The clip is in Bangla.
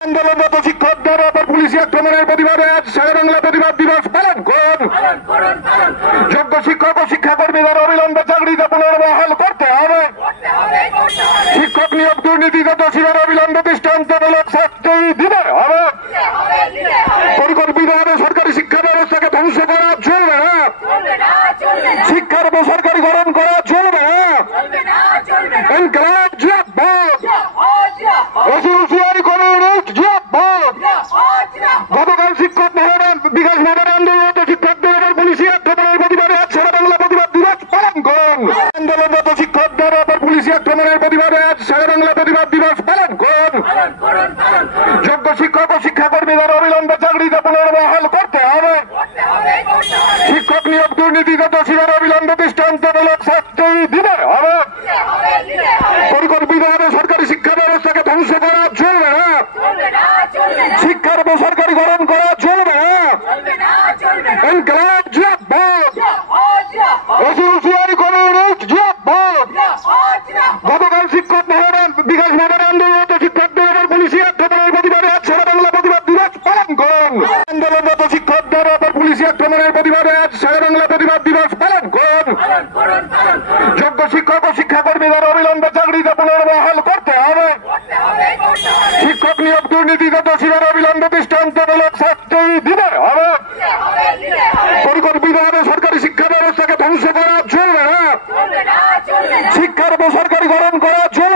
আন্দোলনরত শিক্ষকদের ওপর পুলিশি আক্রমণের প্রতিবাদে আজ সারা বাংলা প্রতিবাদ দিবস পালন করুন। যোগ্য শিক্ষক ও শিক্ষাকর্মীদের অবিলম্বে চাকরিতে পুনর্বহাল করতে হবে। শিক্ষক নিয়োগ দুর্নীতিতে দোষীদের অবিলম্বে দৃষ্টান্তমূলক শাস্তি দিতে হবে। পরিকল্পিতভাবে সরকারি শিক্ষা ব্যবস্থাকে ধ্বংস করা চলবে না। শিক্ষার বেসরকারীকরণ করা চলবে না। ইনকলাব জিন্দাবাদ, রেসিডেন্সিয়াল কমিউনিস্ট জিন্দাবাদ। গতকাল শিক্ষক মহোদয় বিকাশ ভবনে আন্দোলনরত শিক্ষকদের ওপর পুলিশি আক্রমণের প্রতিবাদে আজ সারা বাংলা প্রতিবাদ দিবস পালন করুন। আন্দোলনরত শিক্ষকদের ওপর পুলিশি আক্রমণের প্রতিবাদে আজ সারা বাংলা প্রতিবাদ দিবস পালন করুন। যোগ্য শিক্ষক ও শিক্ষাকর্মীদের অবিলম্বে চাকরিতে পুনর্বহাল করতে হবে। শিক্ষক নিয়োগ দুর্নীতিতে দোষীদের অবিলম্বে দৃষ্টান্তমূলক শাস্তি দিতে হবে। পরিকল্পিতভাবে সরকারি শিক্ষা ব্যবস্থাকে ধ্বংস করা চলবে না। শিক্ষার বেসরকারীকরণ করা চলবে না। ইনকলাব জিন্দাবাদ, রেসিডেন্সিয়াল কমিউনিস্ট জিন্দাবাদ। গতকাল শিক্ষক মহোদয় বিকাশ ভবনে আন্দোলনরত শিক্ষকদের ওপর পুলিশি আক্রমণের প্রতিবাদে আজ সারা বাংলা প্রতিবাদ দিবস পালন করুন। আন্দোলনরত শিক্ষকদের ওপর পুলিশি আক্রমণের প্রতিবাদে আজ সারা বাংলা প্রতিবাদ দিবস পালন করুন। যোগ্য শিক্ষক ও শিক্ষাকর্মীদের অবিলম্বে চাকরিতে পুনর্বহাল করতে হবে। শিক্ষক নিয়োগ দুর্নীতিতে দোষীদের অবিলম্বে দৃষ্টান্তমূলক শাস্তি দিতে হবে। পরিকল্পিতভাবে সরকারি শিক্ষা ব্যবস্থাকে ধ্বংস করা চলবে না। শিক্ষার বেসরকারীকরণ করা চলবে